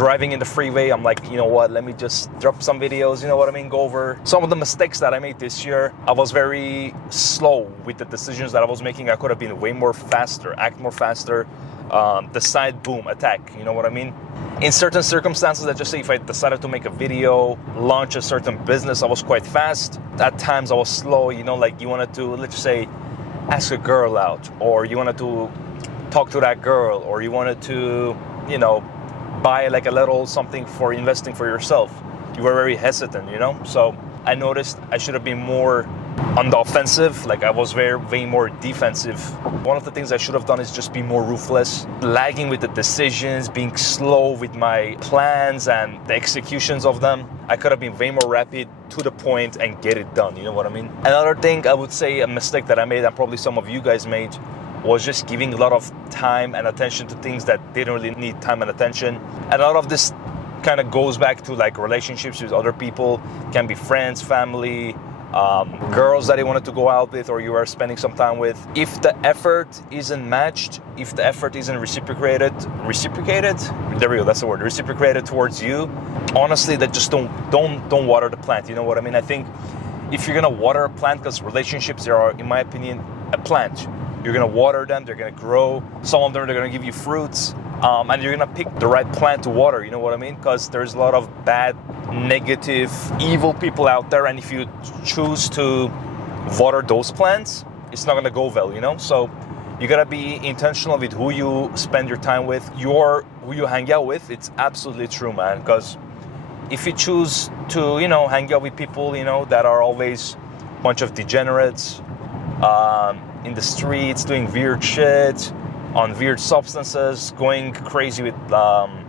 driving in the freeway, I'm like, you know what, let me just drop some videos, you know what I mean, go over some of the mistakes that I made this year. I was very slow with the decisions that I was making. I could have been way more faster, act more faster, decide, boom, attack, you know what I mean? In certain circumstances, let's just say if I decided to make a video, launch a certain business, I was quite fast. At times I was slow, you know, like you wanted to, let's just say, ask a girl out, or you wanted to talk to that girl, or you wanted to, you know, buy like a little something for investing for yourself. You were very hesitant, you know? So I noticed I should have been more on the offensive. Like I was way more defensive. One of the things I should have done is just be more ruthless, lagging with the decisions, being slow with my plans and the executions of them. I could have been way more rapid, to the point, and get it done, you know what I mean? Another thing I would say, a mistake that I made, and probably some of you guys made, was just giving a lot of time and attention to things that didn't really need time and attention. And a lot of this kind of goes back to like relationships with other people. It can be friends, family, girls that you wanted to go out with or you are spending some time with. If the effort isn't matched, if the effort isn't reciprocated, there we go, that's the word, reciprocated towards you, honestly, that just don't water the plant, you know what I mean? I think if you're gonna water a plant, because relationships, they are, in my opinion, a plant. You're gonna water them, they're gonna grow. Some of them, they're gonna give you fruits. And you're gonna pick the right plant to water, you know what I mean? Because there's a lot of bad, negative, evil people out there. And if you choose to water those plants, it's not gonna go well, you know? So you gotta be intentional with who you spend your time with, who you hang out with. It's absolutely true, man. Because if you choose to, you know, hang out with people, you know, that are always a bunch of degenerates, in the streets, doing weird shit, on weird substances, going crazy with,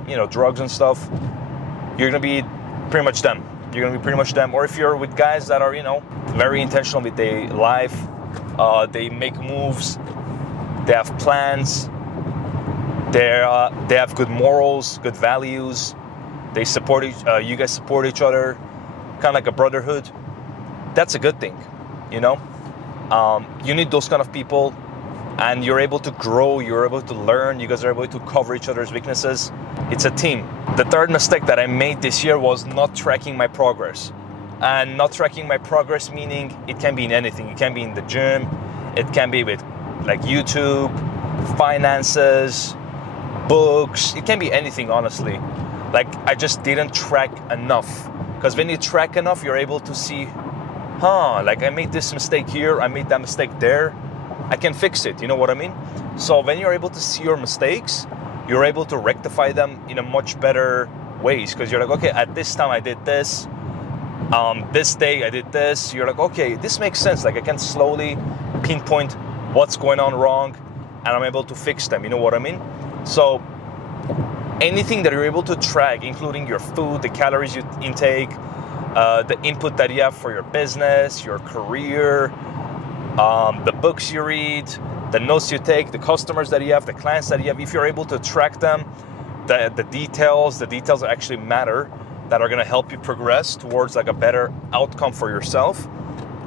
you know, drugs and stuff, you're gonna be pretty much them. Or if you're with guys that are, you know, very intentional with their life, they make moves, they have plans, they have good morals, good values, they support you guys support each other, kind of like a brotherhood. That's a good thing, you know. You need those kind of people, and you're able to grow, you're able to learn, you guys are able to cover each other's weaknesses. It's a team. The third mistake that I made this year was not tracking my progress. And not tracking my progress meaning it can be in anything. It can be in the gym, it can be with like YouTube, finances, books, it can be anything, honestly. Like I just didn't track enough. Because when you track enough, you're able to see, like I made this mistake here, I made that mistake there, I can fix it, you know what I mean? So when you're able to see your mistakes, you're able to rectify them in a much better ways, because you're like, okay, at this time I did this, this day I did this, you're like, okay, this makes sense, like I can slowly pinpoint what's going on wrong, and I'm able to fix them, you know what I mean? So anything that you're able to track, including your food, the calories you intake, the input that you have for your business, your career, the books you read, the notes you take, the customers that you have, the clients that you have, if you're able to track them, the details that actually matter, that are going to help you progress towards like a better outcome for yourself,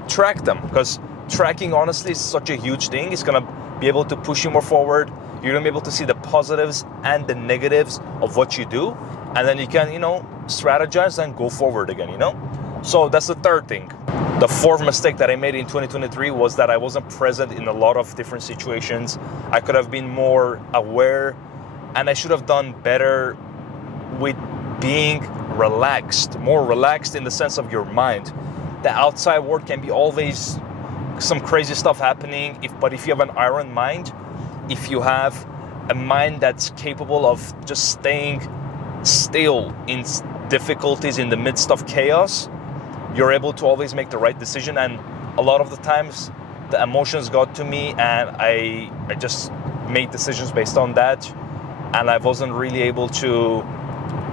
track them. Because tracking, honestly, is such a huge thing. It's going to be able to push you more forward. You're going to be able to see the positives and the negatives of what you do. And then you can, you know, strategize and go forward again, you know? So that's the third thing. The fourth mistake that I made in 2023 was that I wasn't present in a lot of different situations. I could have been more aware, and I should have done better with being relaxed, more relaxed in the sense of your mind. The outside world can be always some crazy stuff happening, but if you have an iron mind, if you have a mind that's capable of just staying still in difficulties in the midst of chaos, you're able to always make the right decision. And a lot of the times the emotions got to me, and I just made decisions based on that, and I wasn't really able to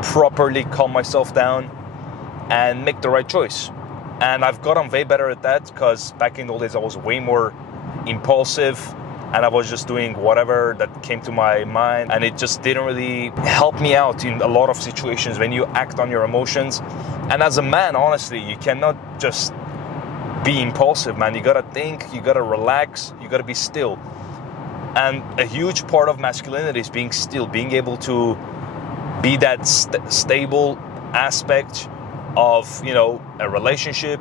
properly calm myself down and make the right choice. And I've gotten way better at that, because back in the old days I was way more impulsive, and I was just doing whatever that came to my mind, and it just didn't really help me out in a lot of situations when you act on your emotions. And as a man, honestly, you cannot just be impulsive, man. You gotta think, you gotta relax, you gotta be still. And a huge part of masculinity is being still, being able to be that stable aspect of, you know, a relationship,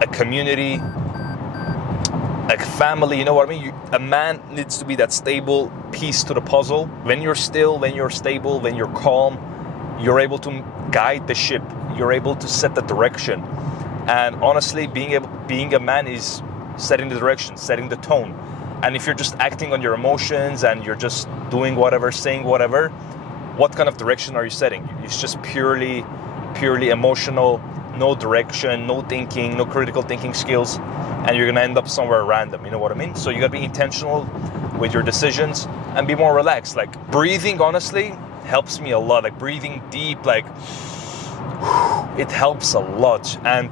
a community, a family. You know what I mean? A man needs to be that stable piece to the puzzle. When you're still, when you're stable, when you're calm, you're able to guide the ship. You're able to set the direction. And honestly, being a man is setting the direction, setting the tone. And if you're just acting on your emotions and you're just doing whatever, saying whatever, what kind of direction are you setting? It's just purely emotional, no direction, no thinking, no critical thinking skills, and you're gonna end up somewhere random, you know what I mean? So you gotta be intentional with your decisions and be more relaxed. Like breathing, honestly, helps me a lot. Like breathing deep, like it helps a lot. And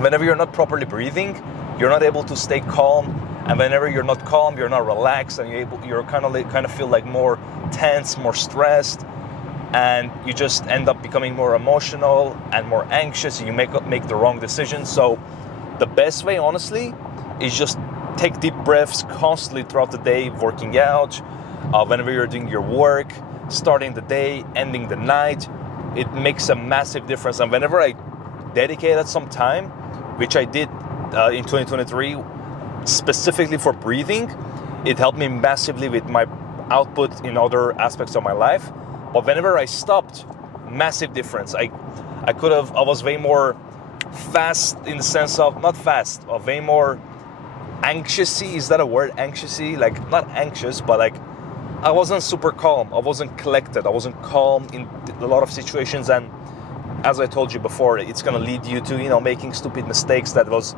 whenever you're not properly breathing, you're not able to stay calm. And whenever you're not calm, you're not relaxed, and you're kind of feel like more tense, more stressed, and you just end up becoming more emotional and more anxious. And you make the wrong decisions. So the best way, honestly, is just take deep breaths constantly throughout the day, working out, whenever you're doing your work, starting the day, ending the night. It makes a massive difference. And whenever I dedicated some time, which I did in 2023, specifically for breathing, it helped me massively with my output in other aspects of my life. But whenever I stopped, massive difference. I was way more fast, in the sense of, not fast, way more anxioususy. Is that a word? Anxiousy? Like, not anxious, but like, I wasn't super calm. I wasn't collected. I wasn't calm in a lot of situations. And as I told you before, it's gonna lead you to, you know, making stupid mistakes that was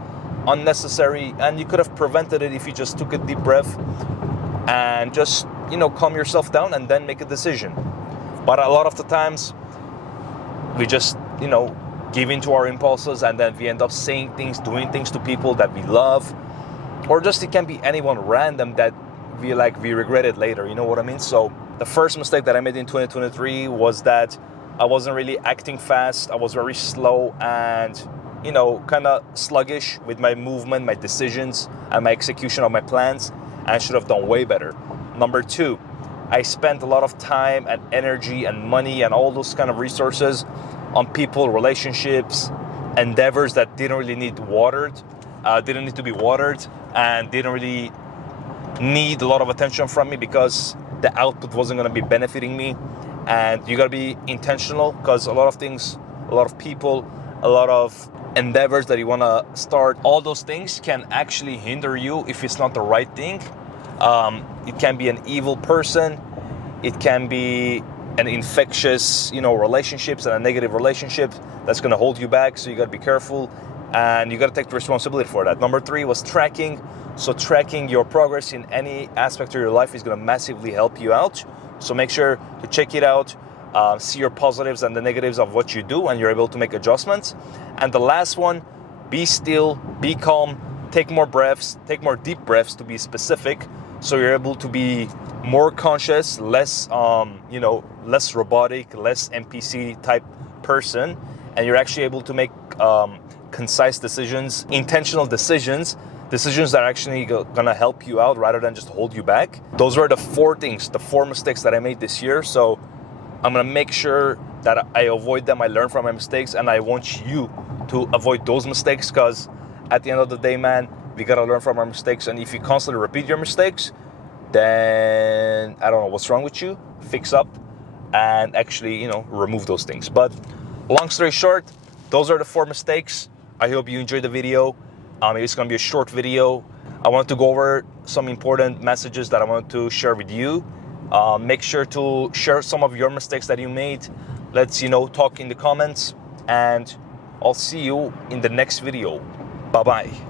unnecessary, and you could have prevented it if you just took a deep breath and just, you know, calm yourself down and then make a decision. But a lot of the times we just, you know, give into our impulses, and then we end up saying things, doing things to people that we love, or just it can be anyone random that we regret it later, you know what I mean? So the first mistake that I made in 2023 was that I wasn't really acting fast. I was very slow and, you know, kind of sluggish with my movement, my decisions, and my execution of my plans. And I should have done way better. Number two, I spent a lot of time and energy and money and all those kind of resources on people, relationships, endeavors that didn't really need to be watered, and didn't really need a lot of attention from me because the output wasn't going to be benefiting me. And you got to be intentional, because a lot of things, a lot of people, a lot of endeavors that you want to start, all those things can actually hinder you if it's not the right thing. It can be an evil person. It can be an infectious, you know, relationships and a negative relationship that's going to hold you back. So you got to be careful, and you got to take the responsibility for that. Number three was tracking. So tracking your progress in any aspect of your life is going to massively help you out. So make sure to check it out, see your positives and the negatives of what you do, and you're able to make adjustments. And the last one, be still, be calm, take more breaths, take more deep breaths to be specific. So you're able to be more conscious, less, less robotic, less NPC type person. And you're actually able to make concise decisions, intentional decisions that are actually gonna help you out rather than just hold you back. Those were the four mistakes that I made this year. So I'm gonna make sure that I avoid them, I learn from my mistakes, and I want you to avoid those mistakes, because at the end of the day, man, we gotta learn from our mistakes. And if you constantly repeat your mistakes, then I don't know what's wrong with you. Fix up and actually, remove those things. But long story short, those are the four mistakes. I hope you enjoyed the video. It's going to be a short video. I wanted to go over some important messages that I wanted to share with you. Make sure to share some of your mistakes that you made. Let's, talk in the comments. And I'll see you in the next video. Bye-bye.